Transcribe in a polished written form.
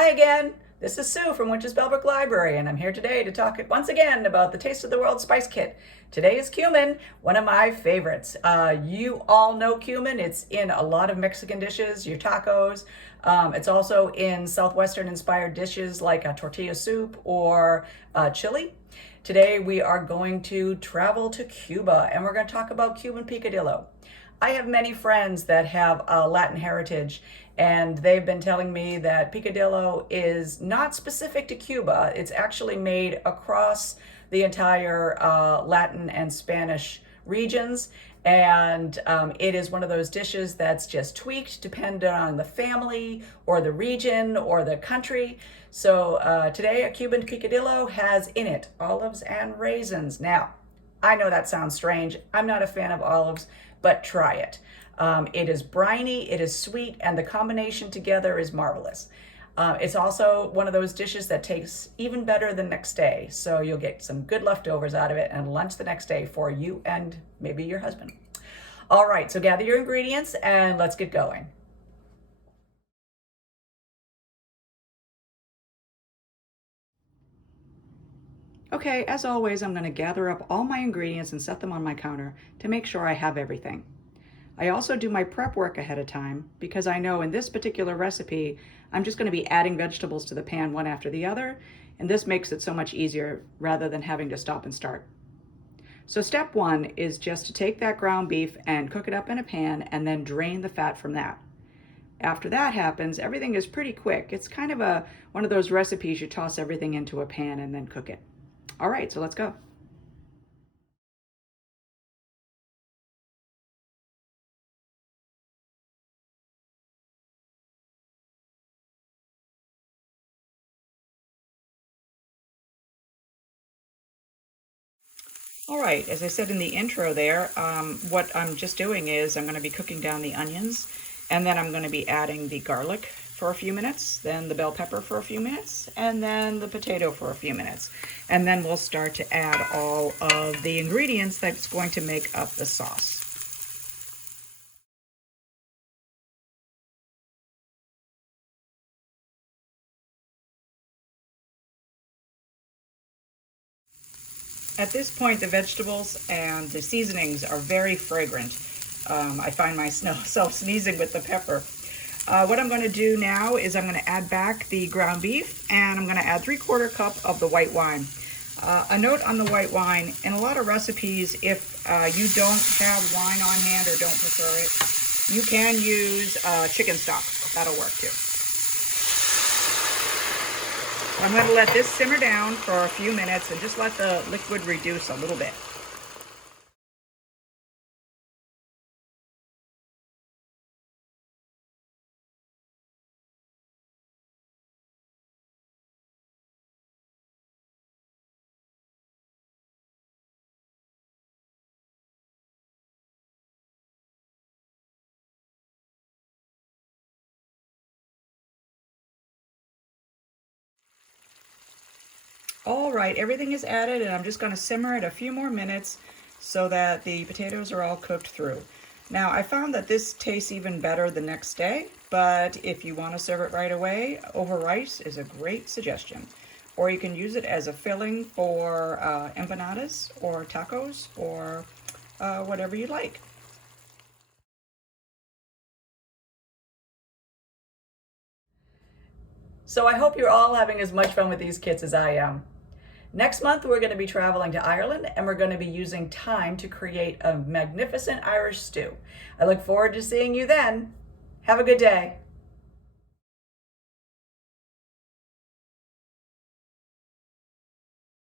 Hi again. This is Sue from Winters-Bellbrook Library, and I'm here today to talk once again about the Taste of the World Spice Kit. Today is cumin, one of my favorites. You all know cumin. It's in a lot of Mexican dishes, your tacos. It's also in Southwestern inspired dishes like a tortilla soup or chili. Today we are going to travel to Cuba, and we're going to talk about Cuban picadillo. I have many friends that have a Latin heritage, and they've been telling me that picadillo is not specific to Cuba. It's actually made across the entire Latin and Spanish regions, and it is one of those dishes that's just tweaked depending on the family or the region or the country. So today a Cuban picadillo has in it olives and raisins. Now, I know that sounds strange. I'm not a fan of olives, but try it. It is briny, it is sweet, and the combination together is marvelous. It's also one of those dishes that tastes even better the next day. So you'll get some good leftovers out of it and lunch the next day for you and maybe your husband. All right, so gather your ingredients and let's get going. Okay, as always, I'm going to gather up all my ingredients and set them on my counter to make sure I have everything. I also do my prep work ahead of time because I know in this particular recipe, I'm just going to be adding vegetables to the pan one after the other, and this makes it so much easier rather than having to stop and start. So step one is just to take that ground beef and cook it up in a pan and then drain the fat from that. After that happens, everything is pretty quick. It's kind of one of those recipes you toss everything into a pan and then cook it. All right, so let's go. All right, as I said in the intro there, what I'm just doing is I'm going to be cooking down the onions, and then I'm going to be adding the garlic for a few minutes, then the bell pepper for a few minutes, and then the potato for a few minutes. And then we'll start to add all of the ingredients that's going to make up the sauce. At this point, the vegetables and the seasonings are very fragrant. I find myself sneezing with the pepper. What I'm going to do now is I'm going to add back the ground beef, and I'm going to add 3/4 cup of the white wine. A note on the white wine, in a lot of recipes, if you don't have wine on hand or don't prefer it, you can use chicken stock. That'll work too. I'm going to let this simmer down for a few minutes and just let the liquid reduce a little bit. All right, everything is added, and I'm just going to simmer it a few more minutes so that the potatoes are all cooked through. Now, I found that this tastes even better the next day, but if you want to serve it right away, over rice is a great suggestion. Or you can use it as a filling for empanadas or tacos or whatever you like. So I hope you're all having as much fun with these kits as I am. Next month, we're going to be traveling to Ireland, and we're going to be using thyme to create a magnificent Irish stew. I look forward to seeing you then. Have a good day.